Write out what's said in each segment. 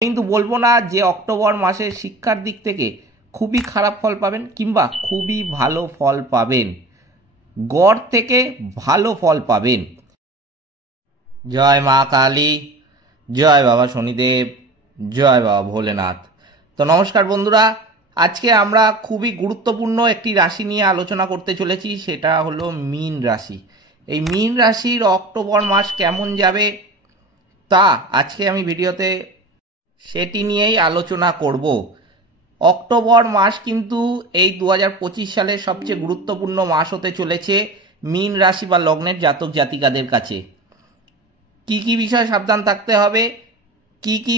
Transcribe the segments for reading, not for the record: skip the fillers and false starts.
কিন্তু বলবো না যে অক্টোবর মাসে শিক্ষার দিক থেকে খুবই খারাপ ফল পাবেন কিংবা খুবই ভালো ফল পাবেন। গড় থেকে ভালো ফল পাবেন। জয় মা কালী, জয় বাবা শনিদেব, জয় বাবা ভোলেনাথ। তো নমস্কার বন্ধুরা, আজকে আমরা খুবই গুরুত্বপূর্ণ একটি রাশি নিয়ে আলোচনা করতে চলেছি, সেটা হলো মীন রাশি। এই মীন রাশির অক্টোবর মাস কেমন যাবে তা আজকে আমি ভিডিওতে সেটি নিয়েই আলোচনা করব। অক্টোবর মাস কিন্তু এই 2025 সালের সবচেয়ে গুরুত্বপূর্ণ মাস হতে চলেছে মীন রাশি বা লগ্নের জাতক জাতিকাদের কাছে। কি কি বিষয় সাবধান থাকতে হবে, কি কি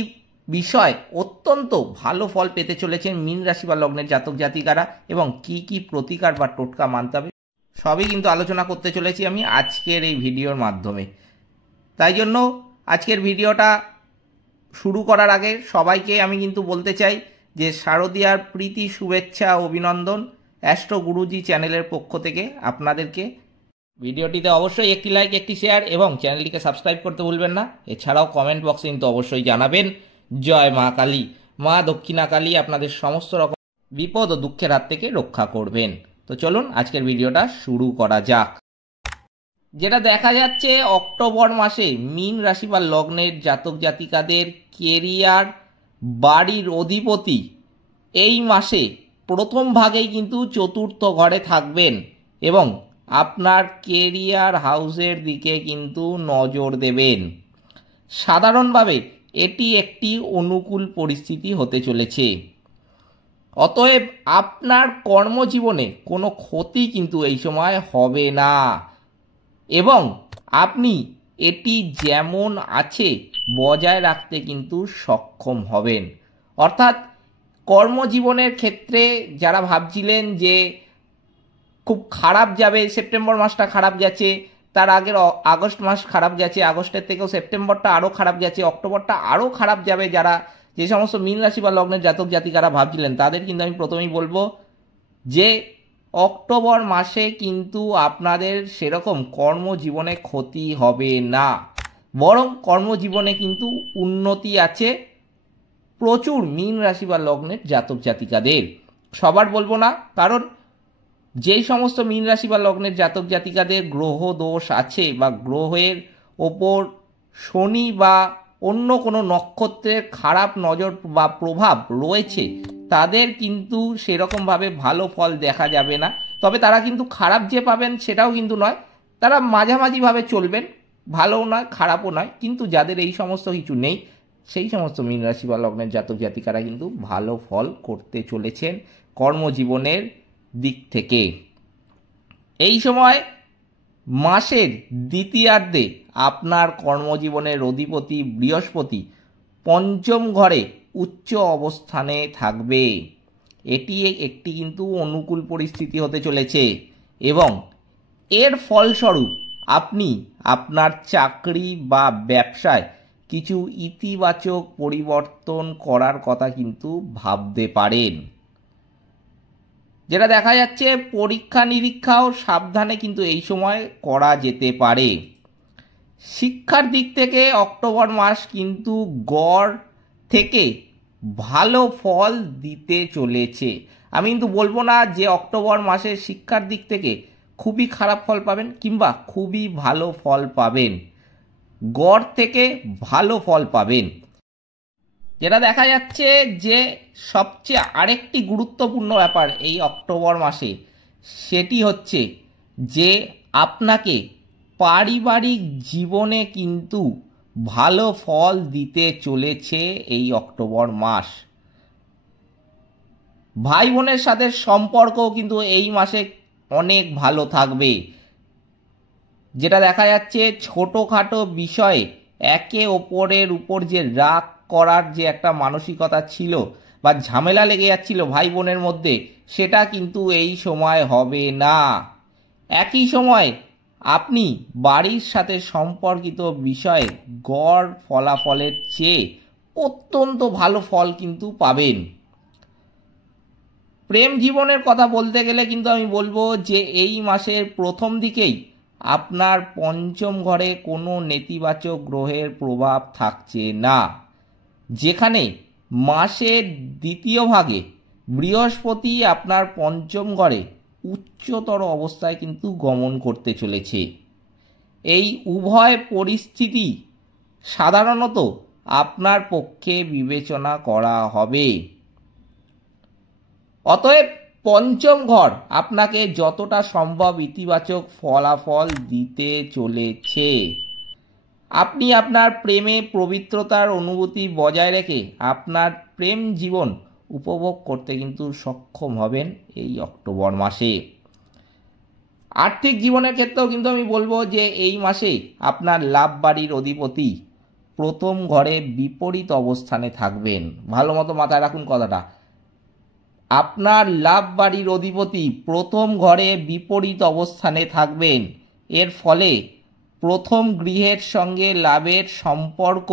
বিষয় অত্যন্ত ভালো ফল পেতে চলেছে মীন রাশি বা লগ্নের জাতক জাতিকারা, এবং কি কি প্রতিকার বা টোটকা মানতে হবে, সবই কিন্তু আলোচনা করতে চলেছি আমি আজকের এই ভিডিওর মাধ্যমে। তাই জন্য আজকের ভিডিওটা শুরু করার আগে সবাইকে আমি কিন্তু বলতে চাই যে শারদীয়ার প্রীতি, শুভেচ্ছা, অভিনন্দন অ্যাস্ট্রো গুরুজি চ্যানেলের পক্ষ থেকে আপনাদেরকে। ভিডিওটিতে অবশ্যই একটি লাইক, একটি শেয়ার এবং চ্যানেলটিকে সাবস্ক্রাইব করতে ভুলবেন না। এছাড়াও কমেন্ট বক্সে কিন্তু অবশ্যই জানাবেন জয় মা কালী, মা দক্ষিণা কালী আপনাদের সমস্ত রকম বিপদ ও দুঃখের হাত থেকে রক্ষা করবেন। তো চলুন আজকের ভিডিওটা শুরু করা যাক। যেটা দেখা যাচ্ছে অক্টোবর মাসে মীন রাশি বা লগ্নের জাতক জাতিকাদের কেরিয়ার, বাড়ির অধিপতি এই মাসে প্রথম ভাগেই কিন্তু চতুর্থ ঘরে থাকবেন এবং আপনার কেরিয়ার হাউসের দিকে কিন্তু নজর দেবেন। সাধারণভাবে এটি একটি অনুকূল পরিস্থিতি হতে চলেছে। অতএব আপনার কর্মজীবনে কোনো ক্ষতি কিন্তু এই সময় হবে না এবং আপনি এটি যেমন আছে বজায় রাখতে কিন্তু সক্ষম হবেন। অর্থাৎ কর্মজীবনের ক্ষেত্রে যারা ভাবছিলেন যে খুব খারাপ যাবে, সেপ্টেম্বর মাসটা খারাপ গেছে, তার আগের আগস্ট মাস খারাপ গেছে, আগস্টের থেকেও সেপ্টেম্বরটা আরও খারাপ গেছে, অক্টোবরটা আরও খারাপ যাবে, যারা যে সমস্ত মীন রাশি বা লগ্নের জাতক জাতিকারা ভাবছিলেন তাদের কিন্তু আমি প্রথমেই বলবো যে অক্টোবর মাসে কিন্তু আপনাদের সেরকম কর্মজীবনে ক্ষতি হবে না, বরং কর্মজীবনে কিন্তু উন্নতি আছে প্রচুর মীন রাশি বা লগ্নের জাতক জাতিকাদের। সবার বলবো না, কারণ যেই সমস্ত মীন রাশি বা লগ্নের জাতক জাতিকাদের গ্রহ দোষ আছে বা গ্রহের ওপর শনি বা অন্য কোনো নক্ষত্রের খারাপ নজর বা প্রভাব রয়েছে, তাদের কিন্তু সেরকমভাবে ভালো ফল দেখা যাবে না। তবে তারা কিন্তু খারাপ যে পাবেন সেটাও কিন্তু নয়, তারা মাঝামাঝিভাবে চলবেন, ভালোও নয় খারাপও নয়। কিন্তু যাদের এই সমস্ত কিছু নেই সেই সমস্ত মীন রাশি বা লগ্নের জাতক জাতিকারা কিন্তু ভালো ফল করতে চলেছেন কর্মজীবনের দিক থেকে। এই সময় মাসের দ্বিতীয়ার্ধে আপনার কর্মজীবনের অধিপতি বৃহস্পতি পঞ্চম ঘরে উচ্চ অবস্থানে থাকবে। এটি একটি কিন্তু অনুকূল পরিস্থিতি হতে চলেছে এবং এর ফলস্বরূপ আপনি আপনার চাকরি বা ব্যবসায় কিছু ইতিবাচক পরিবর্তন করার কথা কিন্তু ভাবতে পারেন। যেটা দেখা যাচ্ছে পরীক্ষা নিরীক্ষাও সাবধানে কিন্তু এই সময় করা যেতে পারে। শিক্ষার দিক থেকে অক্টোবর মাস কিন্তু গড় থেকে ভালো ফল দিতে চলেছে। আমি কিন্তু বলবো না যে অক্টোবর মাসে শিক্ষার দিক থেকে খুবই খারাপ ফল পাবেন কিংবা খুবই ভালো ফল পাবেন, গড় থেকে ভালো ফল পাবেন। যেটা দেখা যাচ্ছে যে সবচেয়ে আরেকটি গুরুত্বপূর্ণ ব্যাপার এই অক্টোবর মাসে, সেটি হচ্ছে যে আপনাকে পারিবারিক জীবনে কিন্তু ভালো ফল দিতে চলেছে এই অক্টোবর মাস। ভাই বোনের সাথে সম্পর্কও কিন্তু এই মাসে অনেক ভালো থাকবে। যেটা দেখা যাচ্ছে ছোটোখাটো বিষয়ে একে অপরের উপর যে রাগ করার যে একটা মানসিকতা ছিল বা ঝামেলা লেগে যাচ্ছিল ভাই বোনের মধ্যে, সেটা কিন্তু এই সময় হবে না। একই সময় আপনি বাড়ির সাথে সম্পর্কিত বিষয়ে গড় ফলাফলের চেয়ে অত্যন্ত ভালো ফল কিন্তু পাবেন। প্রেম জীবনের কথা বলতে গেলে কিন্তু আমি বলবো যে এই মাসের প্রথম দিকেই আপনার পঞ্চম ঘরে কোনো নেতিবাচক গ্রহের প্রভাব থাকছে না। যেখানে মাসের দ্বিতীয় ভাগে বৃহস্পতি আপনার পঞ্চম ঘরে উচ্চতর অবস্থায় কিন্তু গমন করতে চলেছে। এই উভয় পরিস্থিতি সাধারণত আপনার পক্ষে বিবেচনা করা হবে। অতএব পঞ্চম ঘর আপনাকে যতটা সম্ভব ইতিবাচক ফলাফল দিতে চলেছে। আপনি আপনার প্রেমে পবিত্রতার অনুভূতি বজায় রেখে আপনার প্রেম জীবন উপভোগ করতে কিন্তু সক্ষম হবেন এই অক্টোবর মাসে। আর্থিক জীবনের ক্ষেত্রেও কিন্তু আমি বলবো যে এই মাসে আপনার লাভ বাড়ির অধিপতি প্রথম ঘরে বিপরীত অবস্থানে থাকবেন। ভালো মতো মাথায় রাখুন কথাটা, আপনার লাভ বাড়ির অধিপতি প্রথম ঘরে বিপরীত অবস্থানে থাকবেন। এর ফলে প্রথম গৃহের সঙ্গে লাভের সম্পর্ক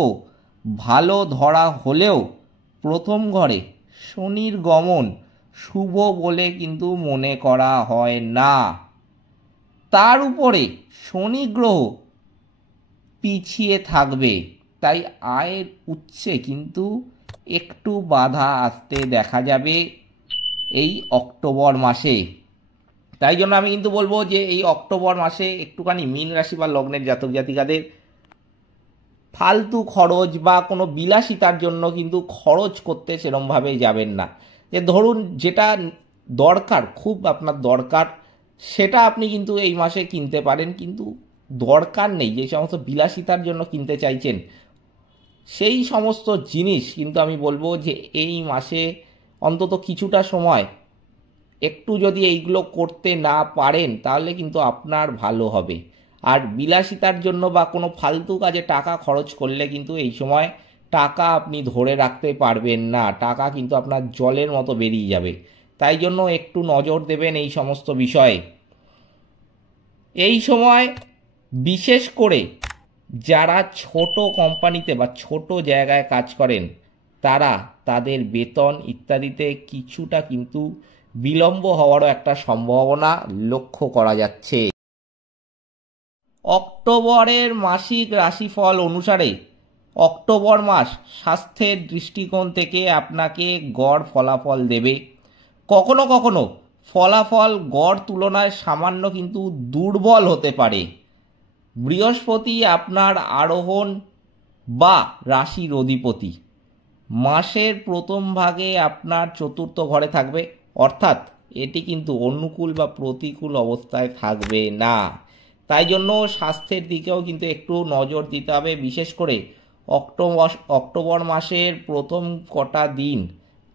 ভালো ধরা হলেও প্রথম ঘরে শনির গমন শুভ বলে কিন্তু মনে করা হয় না। তার উপরে শনি গ্রহ পিছিয়ে থাকবে, তাই আয়ের উৎসে কিন্তু একটু বাধা আসতে দেখা যাবে এই অক্টোবর মাসে। তাই জন্য আমি কিন্তু বলবো যে এই অক্টোবর মাসে একটুখানি মীন রাশি বা লগ্নের জাতক জাতিকাদের ফালতু খরচ বা কোনো বিলাসিতার জন্য কিন্তু খরচ করতে সেরমভাবে যাবেন না। যে ধরুন যেটা দরকার, খুব আপনার দরকার, সেটা আপনি কিন্তু এই মাসে কিনতে পারেন, কিন্তু দরকার নেই যে সমস্ত বিলাসিতার জন্য কিনতে চাইছেন সেই সমস্ত জিনিস কিন্তু আমি বলবো যে এই মাসে অন্তত কিছুটা সময় একটু যদি এইগুলো করতে না পারেন তাহলে কিন্তু আপনার ভালো হবে। আর বিলাসিতার জন্য বা কোনো ফালতু কাজে টাকা খরচ করলে কিন্তু এই সময় টাকা আপনি ধরে রাখতে পারবেন না, টাকা কিন্তু আপনার জলের মতো বেরিয়ে যাবে। তাই জন্য একটু নজর দেবেন এই সমস্ত বিষয়ে। এই সময় বিশেষ করে যারা ছোট কোম্পানিতে বা ছোট জায়গায় কাজ করেন তারা তাদের বেতন ইত্যাদিতে কিছুটা কিন্তু বিলম্ব হওয়ারও একটা সম্ভাবনা লক্ষ্য করা যাচ্ছে। অক্টোবরের মাসিক রাশিফল অনুসারে অক্টোবর মাস স্বাস্থ্যের দৃষ্টিকোণ থেকে আপনাকে গড় ফলাফল দেবে। কখনো কখনো ফলাফল গড় তুলনায় সামান্য কিন্তু দুর্বল হতে পারে। বৃহস্পতি আপনার আরোহণ বা রাশির অধিপতি মাসের প্রথম ভাগে আপনার চতুর্থ ঘরে থাকবে, অর্থাৎ এটি কিন্তু অনুকূল বা প্রতিকূল অবস্থায় থাকবে না। তাই জন্য স্বাস্থ্যের দিকেও কিন্তু একটু নজর দিতে হবে। বিশেষ করে অক্টোবর মাসের প্রথম কটা দিন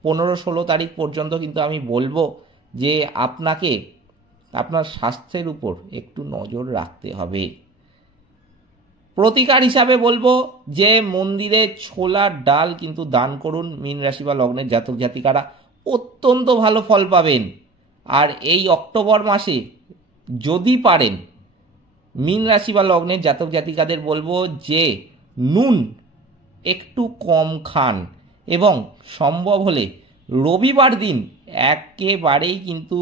15-16 তারিখ পর্যন্ত কিন্তু আমি বলবো যে আপনাকে আপনার স্বাস্থ্যের উপর একটু নজর রাখতে হবে। প্রতিকার হিসাবে বলবো যে মন্দিরে ছোলার ডাল কিন্তু দান করুন। মীন রাশি বা লগ্নের জাতক জাতিকারা অত্যন্ত ভালো ফল পাবেন। আর এই অক্টোবর মাসে যদি পারেন মীন রাশি বা লগ্নের জাতক জাতিকাদের বলবো যে নুন একটু কম খান এবং সম্ভব হলে রবিবার দিন একেবারেই কিন্তু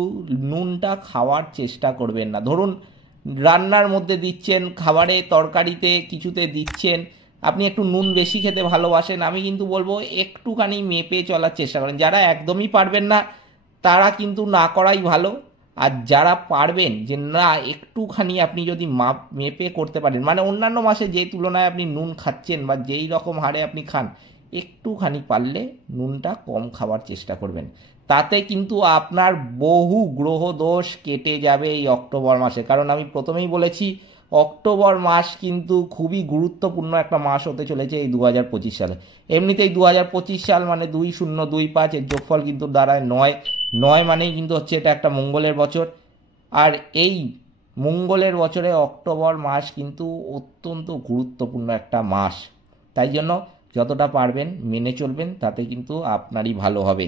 নুনটা খাওয়ার চেষ্টা করবেন না। ধরুন রান্নার মধ্যে দিচ্ছেন, খাবারে তরকারিতে কিছুতে দিচ্ছেন, আপনি একটু নুন বেশি খেতে ভালোবাসেন, আমি কিন্তু বলবো একটুখানি মেপে চলার চেষ্টা করেন। যারা একদমই পারবেন না তারা কিন্তু না করাই ভালো। আর যারা পারবেন যে না একটুখানি আপনি যদি মেপে করতে পারেন, মানে অন্যান্য মাসে যে তুলনায় আপনি নুন খাচ্ছেন বা যেই রকম হারে আপনি খান, একটুখানি পারলে নুনটা কম খাওয়ার চেষ্টা করবেন। তাতে কিন্তু আপনার বহু গ্রহ দোষ কেটে যাবে এই অক্টোবর মাসে। কারণ আমি প্রথমেই বলেছি অক্টোবর মাস কিন্তু খুবই গুরুত্বপূর্ণ একটা মাস হতে চলেছে এই 2025 সালে। এমনিতেই 2025 সাল মানে 2025 এর যোগফল কিন্তু দাঁড়ায় 9 মানেই কিন্তু হচ্ছে এটা একটা মঙ্গলের বছর। আর এই মঙ্গলের বছরে অক্টোবর মাস কিন্তু অত্যন্ত গুরুত্বপূর্ণ একটা মাস। তাই জন্য যতটা পারবেন মেনে চলবেন, তাতে কিন্তু আপনারই ভালো হবে।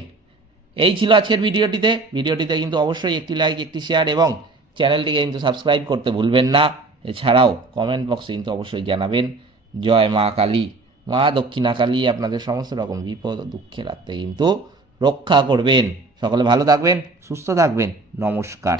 এই ছিল আজকের ভিডিওটিতে কিন্তু অবশ্যই একটি লাইক, একটি শেয়ার এবং চ্যানেলটিকে কিন্তু সাবস্ক্রাইব করতে ভুলবেন না। এছাড়াও কমেন্ট বক্সে কিন্তু অবশ্যই জানাবেন। জয় মা কালী, মা দক্ষিণা কালী আপনাদের সমস্ত রকম বিপদ ও দুঃখের হাত থেকে কিন্তু রক্ষা করবেন। সকলে ভালো থাকবেন, সুস্থ থাকবেন। নমস্কার।